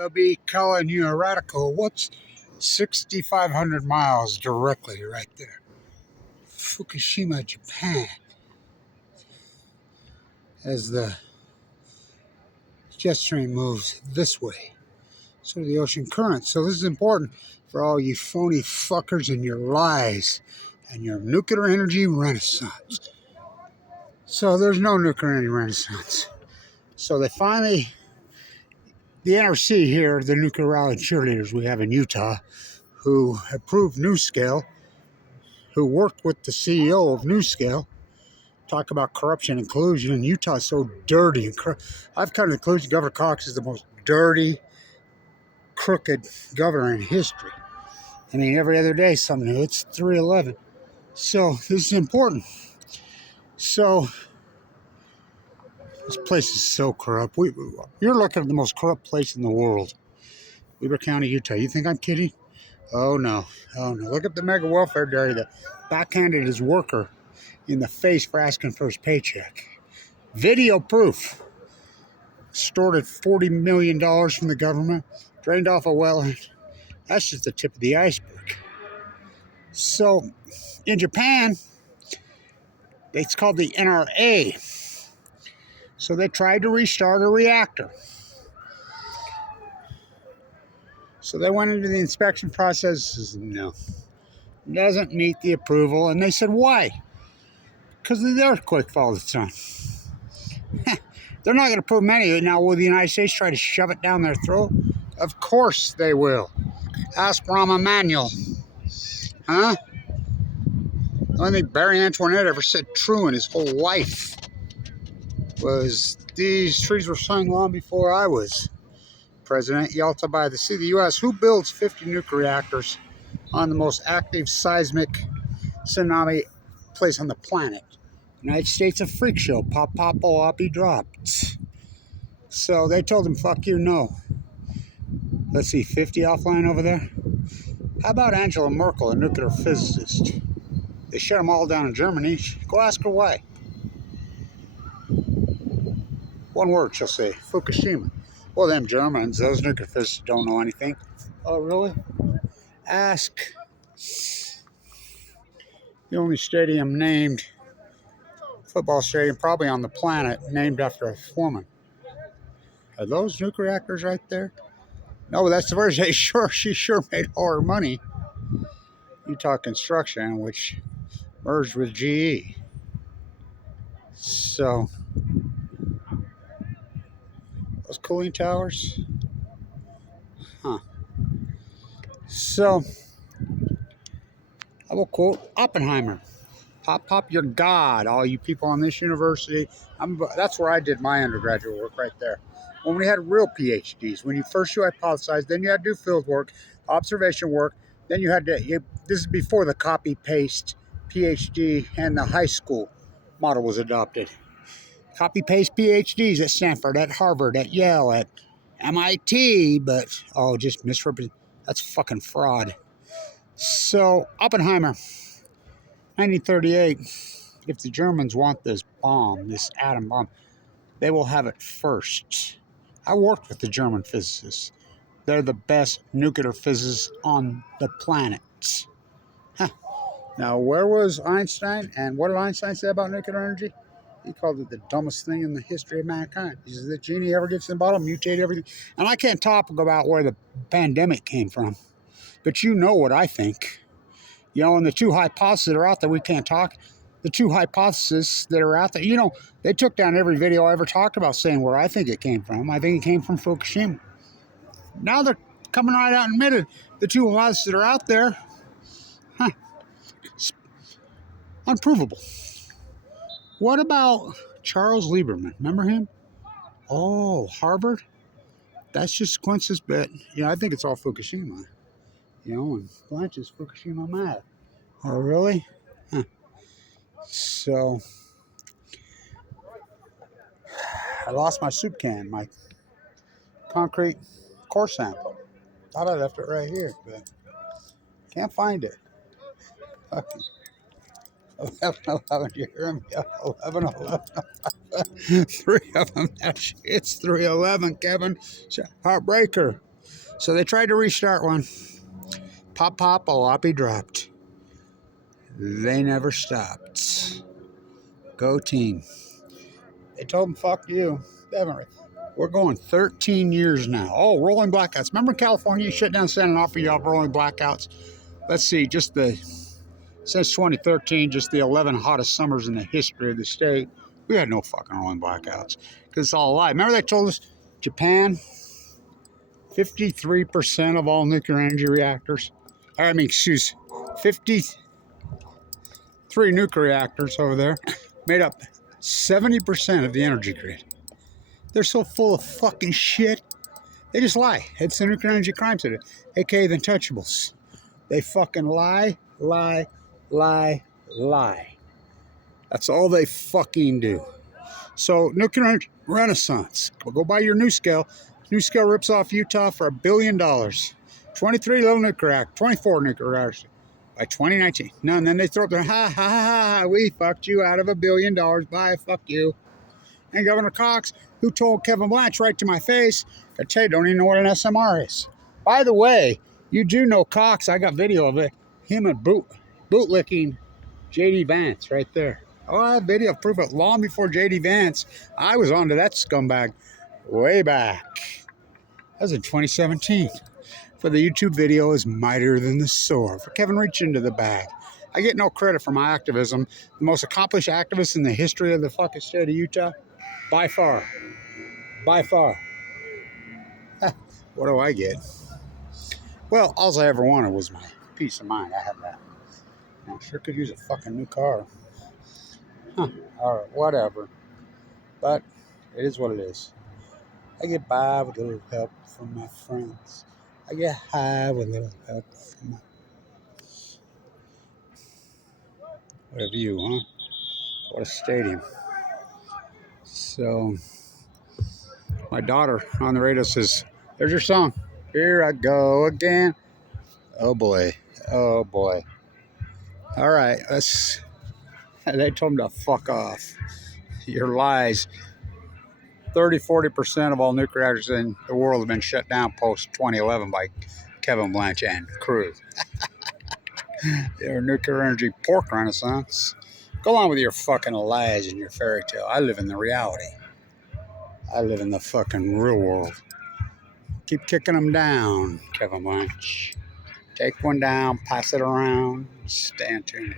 they'll be calling you a radical. What's 6,500 miles directly right there? Fukushima, Japan. As the jet stream moves this way. So the ocean current. So this is important for all you phony fuckers and your lies and your nuclear energy renaissance. So there's no nuclear energy renaissance. So they finally, the NRC here, the nuclear rally cheerleaders we have in Utah, who approved NuScale, who worked with the CEO of NuScale, talk about corruption and collusion. And Utah is so dirty. And I've come to the conclusion Governor Cox is the most dirty, crooked governor in history. I mean, every other day something new. It's 3/11. So this is important. So this place is so corrupt. You're looking at the most corrupt place in the world. Weber County, Utah. You think I'm kidding? Oh no. Oh no. Look at the mega welfare dairy that backhanded his worker in the face for asking for his paycheck. Video proof. Extorted $40 million from the government. Drained off a well. That's just the tip of the iceberg. So in Japan, it's called the NRA. So they tried to restart a reactor. So they went into the inspection process. No, doesn't meet the approval. And they said, why? Because of the earthquake followed the sun. They're not going to approve many of it. Now, will the United States try to shove it down their throat? Of course they will. Ask Rahm Emanuel. Huh? The only thing Barry Antoinette ever said true in his whole life was these trees were sown long before I was president. Yalta by the Sea. The U.S. Who builds 50 nuclear reactors on the most active seismic tsunami place on the planet? United States, a freak show. Pop, pop, oh, be dropped. So they told him, fuck you, no. Let's see, 50 offline over there? How about Angela Merkel, a nuclear physicist? They shut them all down in Germany. Go ask her why. One word, she'll say, Fukushima. Well, them Germans, those nuclear physicists don't know anything. Oh, really? Ask the only stadium named, football stadium probably on the planet, named after a woman. Are those nuclear reactors right there? No, that's the version. She sure made all her money. Utah Construction, which merged with GE. So, those cooling towers? Huh. So, I will quote Oppenheimer. Pop, pop, you're God, all you people on this university. That's where I did my undergraduate work right there. When we had real PhDs, when you first you hypothesized, then you had to do field work, observation work, then you had to, this is before the copy-paste PhD and the high school model was adopted. Copy-paste PhDs at Stanford, at Harvard, at Yale, at MIT, but, oh, just misrepresent. That's fucking fraud. So, Oppenheimer, 1938, if the Germans want this bomb, this atom bomb, they will have it first. I worked with the German physicists. They're the best nuclear physicists on the planet. Huh. Now, where was Einstein? And what did Einstein say about nuclear energy? He called it the dumbest thing in the history of mankind. He says the genie ever gets in the bottle, mutate everything. And I can't talk about where the pandemic came from. But you know what I think. You know, and the two hypotheses that are out there, we can't talk. The two hypotheses that are out there, you know, they took down every video I ever talked about saying where I think it came from. I think it came from Fukushima. Now they're coming right out and admitted the two hypotheses that are out there, unprovable. What about Charles Lieberman? Remember him? Oh, Harvard? That's just coincidence, but, I think it's all Fukushima. And Blanch's Fukushima mad. Oh, really? Huh. So, I lost my soup can, my concrete core sample. Thought I left it right here, but can't find it. 11, you hear me? 11. 3 of them. It's 3:11, Kevin. Heartbreaker. So they tried to restart one. Pop, pop, a loppy dropped. They never stopped. Go team. They told them, fuck you. Definitely. We're going 13 years now. Oh, rolling blackouts. Remember California shut down San Offer, you have rolling blackouts? Let's see, since 2013, just the 11 hottest summers in the history of the state. We had no fucking rolling blackouts because it's all a lie. Remember they told us Japan, 53% of all nuclear energy reactors, 53 nuclear reactors over there made up 70% of the energy grid. They're so full of fucking shit. They just lie. It's the nuclear energy crime center, aka the Untouchables. They fucking lie, lie, lie, lie. That's all they fucking do. So, nuclear renaissance. Go buy your NuScale. NuScale rips off Utah for $1 billion. 23 little nuclear reactors, 24 nuclear reactors by 2019. No, and then they throw up their, ha, ha, ha, ha, we fucked you out of $1 billion. Bye, fuck you. And Governor Cox, who told Kevin Blanch right to my face, I tell you, don't even know what an SMR is. By the way, you do know Cox. I got video of it. Him and bootlicking J.D. Vance right there. Oh, I have video proof it long before J.D. Vance. I was onto that scumbag way back. That was in 2017. For the YouTube video is mightier than the sword. For Kevin reach into the bag. I get no credit for my activism. The most accomplished activist in the history of the fucking state of Utah. By far. By far. What do I get? Well, all I ever wanted was my peace of mind. I have that. I sure could use a fucking new car. Or whatever. But it is what it is. I get by with a little help from my friends. I get high with a little help from my... What a view, huh? What a stadium. So, my daughter on the radio says, there's your song. Here I go again. Oh boy. Oh boy. All right, they told me to fuck off. Your lies. 30-40% of all nuclear reactors in the world have been shut down post 2011 by Kevin Blanch and crew. Your nuclear energy pork renaissance. Go on with your fucking lies and your fairy tale. I live in the reality. I live in the fucking real world. Keep kicking them down, Kevin Blanch. Take one down, pass it around, stay in tune.